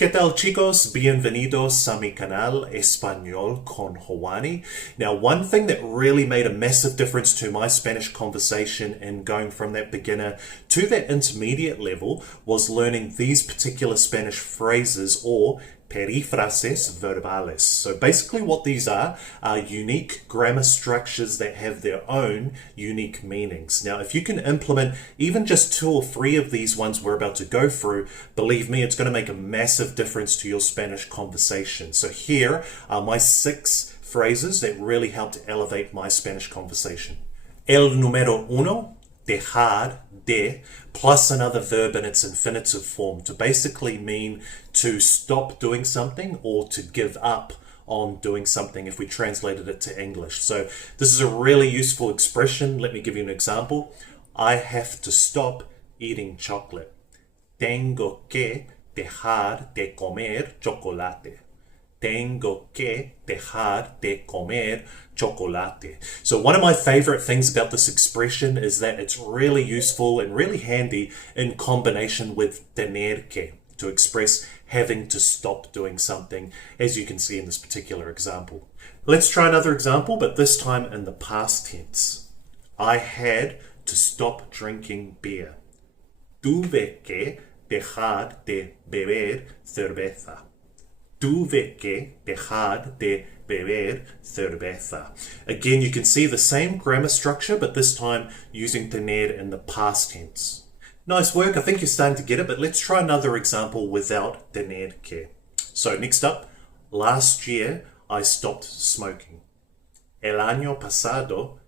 ¿Qué tal, chicos? Bienvenidos a mi canal Español con Juani. Now, one thing that really made a massive difference to my Spanish conversation in going from that beginner to that intermediate level was learning these particular Spanish phrases or perífrasis verbales. So basically what these are unique grammar structures that have their own unique meanings. Now, if you can implement even just 2 or 3 of these ones we're about to go through, believe me, it's going to make a massive difference to your Spanish conversation. So here are my 6 phrases that really helped elevate my Spanish conversation. El número 1, dejar de, plus another verb in its infinitive form to basically mean to stop doing something or to give up on doing something if we translated it to English. So this is a really useful expression. Let me give you an example. I have to stop eating chocolate. Tengo que dejar de comer chocolate. Tengo que dejar de comer chocolate. So one of my favorite things about this expression is that it's really useful and really handy in combination with tener que, to express having to stop doing something, as you can see in this particular example. Let's try another example, but this time in the past tense. I had to stop drinking beer. Tuve que dejar de beber cerveza. Tuve que dejar de beber cerveza. Again, you can see the same grammar structure, but this time using tener in the past tense. Nice work. I think you're starting to get it, but let's try another example without tener que. So next up, last year I stopped smoking. El año pasado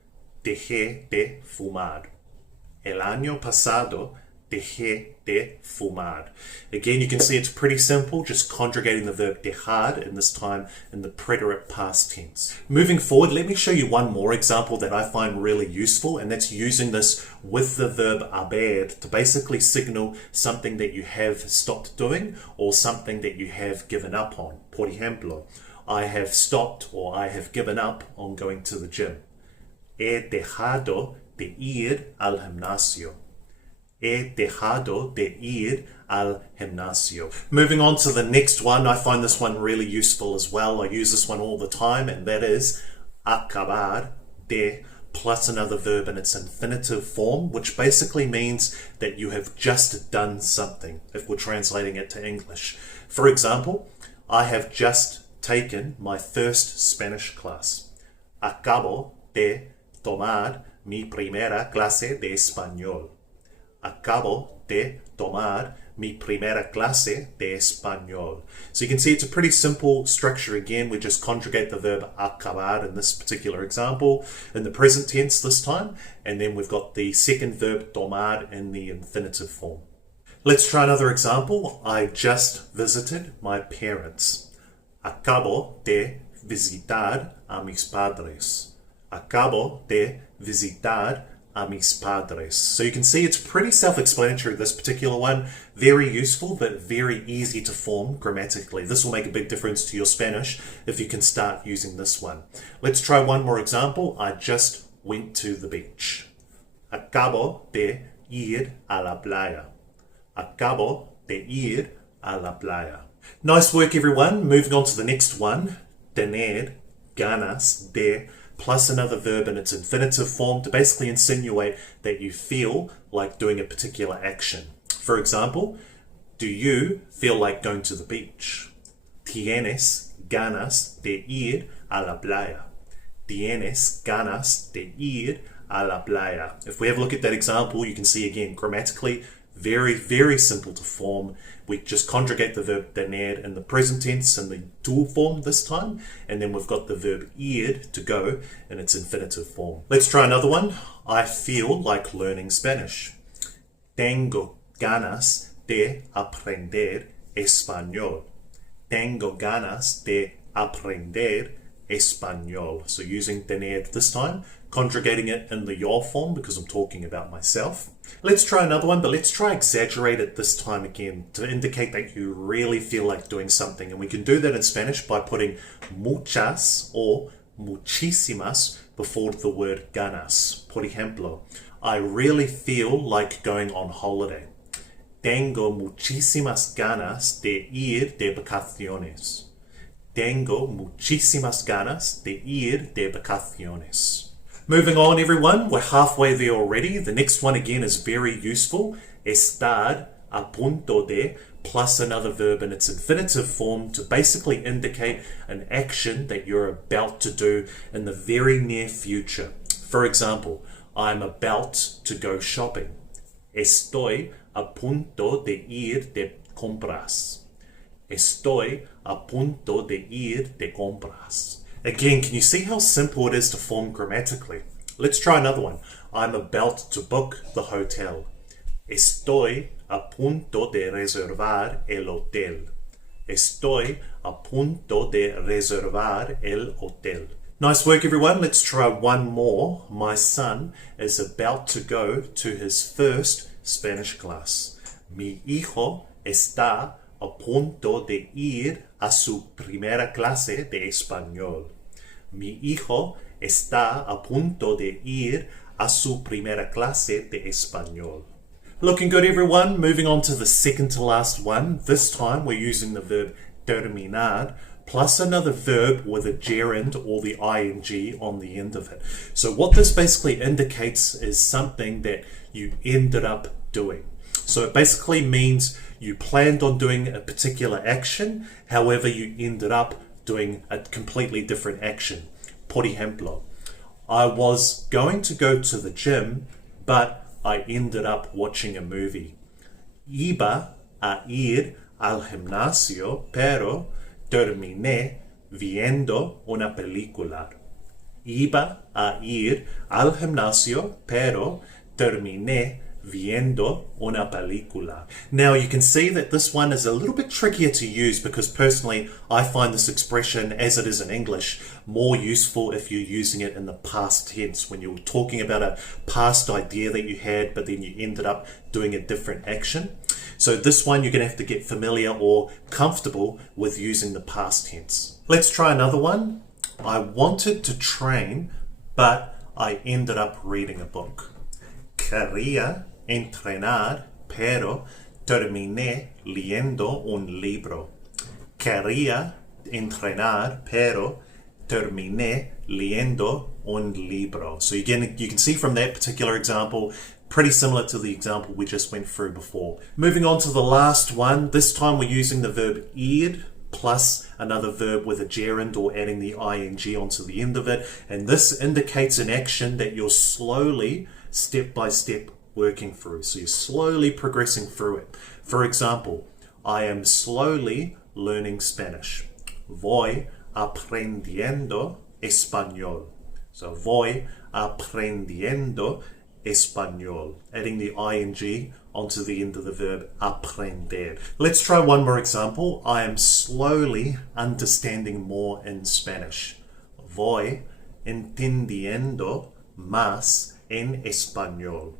dejé de fumar. El año pasado dejé de fumar. Again, you can see it's pretty simple, just conjugating the verb dejar, and this time in the preterite past tense. Moving forward, let me show you one more example that I find really useful, and that's using this with the verb haber to basically signal something that you have stopped doing or something that you have given up on. Por ejemplo, I have stopped or I have given up on going to the gym. He dejado de ir al gimnasio. He dejado de ir al gimnasio. Moving on to the next one, I find this one really useful as well. I use this one all the time, and that is acabar de plus another verb in its infinitive form, which basically means that you have just done something, if we're translating it to English. For example, I have just taken my first Spanish class. Acabo de tomar mi primera clase de español. Acabo de tomar mi primera clase de español. So you can see it's a pretty simple structure again. We just conjugate the verb acabar in this particular example in the present tense this time, and then we've got the second verb tomar in the infinitive form. Let's try another example. I just visited my parents. Acabo de visitar a mis padres. Acabo de visitar a mis padres. So you can see it's pretty self-explanatory, this particular one. Very useful, but very easy to form grammatically. This will make a big difference to your Spanish if you can start using this one. Let's try one more example. I just went to the beach. Acabo de ir a la playa. Acabo de ir a la playa. Nice work, everyone. Moving on to the next one. Tener ganas de plus another verb in its infinitive form to basically insinuate that you feel like doing a particular action. For example, do you feel like going to the beach? Tienes ganas de ir a la playa. Tienes ganas de ir a la playa. If we have a look at that example, you can see again grammatically very, very simple to form. We just conjugate the verb tener in the present tense in the tu form this time, and then we've got the verb ir, to go, in its infinitive form. Let's try another one. I feel like learning Spanish. Tengo ganas de aprender español. Tengo ganas de aprender español. So using tener this time, conjugating it in the yo form because I'm talking about myself. Let's try another one, but let's try exaggerate it this time again to indicate that you really feel like doing something. And we can do that in Spanish by putting muchas or muchísimas before the word ganas. Por ejemplo, I really feel like going on holiday. Tengo muchísimas ganas de ir de vacaciones. Tengo muchísimas ganas de ir de vacaciones. Moving on, everyone, we're halfway there already. The next one again is very useful. Estar a punto de plus another verb in its infinitive form to basically indicate an action that you're about to do in the very near future. For example, I'm about to go shopping. Estoy a punto de ir de compras. Estoy a punto de ir de compras. Again, can you see how simple it is to form grammatically? Let's try another one. I'm about to book the hotel. Estoy a punto de reservar el hotel. Estoy a punto de reservar el hotel. Nice work, everyone. Let's try one more. My son is about to go to his first Spanish class. Mi hijo está a punto de ir a su primera clase de español. Mi hijo está a punto de ir a su primera clase de español. Looking good, everyone. Moving on to the second to last one. This time we're using the verb terminar plus another verb with a gerund or the ing on the end of it. So what this basically indicates is something that you ended up doing. So it basically means you planned on doing a particular action, however you ended up doing a completely different action. Por ejemplo, I was going to go to the gym, but I ended up watching a movie. Iba a ir al gimnasio, pero terminé viendo una película. Iba a ir al gimnasio, pero terminé viendo una película. Now you can see that this one is a little bit trickier to use because personally I find this expression, as it is in English, more useful if you're using it in the past tense, when you're talking about a past idea that you had but then you ended up doing a different action. So this one you're going to have to get familiar or comfortable with using the past tense. Let's try another one. I wanted to train, but I ended up reading a book. Quería entrenar, pero terminé leyendo un libro. Quería entrenar, pero terminé leyendo un libro. So again, you can see from that particular example, pretty similar to the example we just went through before. Moving on to the last one. This time we're using the verb ir plus another verb with a gerund or adding the ing onto the end of it. And this indicates an action that you're slowly, step by step, working through. So you're slowly progressing through it. For example, I am slowly learning Spanish. Voy aprendiendo español. So voy aprendiendo español. Adding the ing onto the end of the verb aprender. Let's try one more example. I am slowly understanding more in Spanish. Voy entendiendo más en español.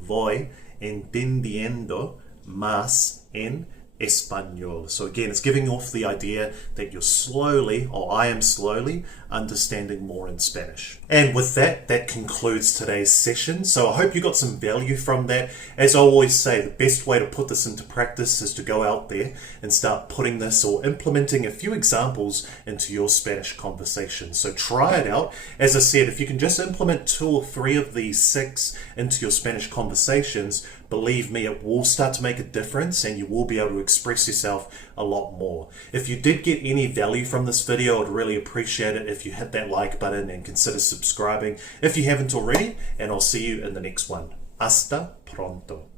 Voy entendiendo más en español. So again, it's giving off the idea that you're slowly, or I am slowly, understanding more in Spanish. And with that, that concludes today's session. So I hope you got some value from that. As I always say, the best way to put this into practice is to go out there and start putting this or implementing a few examples into your Spanish conversation. So try it out. As I said, if you can just implement 2 or 3 of these 6 into your Spanish conversations, believe me, it will start to make a difference and you will be able to express yourself a lot more. If you did get any value from this video, I'd really appreciate it if you hit that like button and consider subscribing if you haven't already, and I'll see you in the next one. Hasta pronto.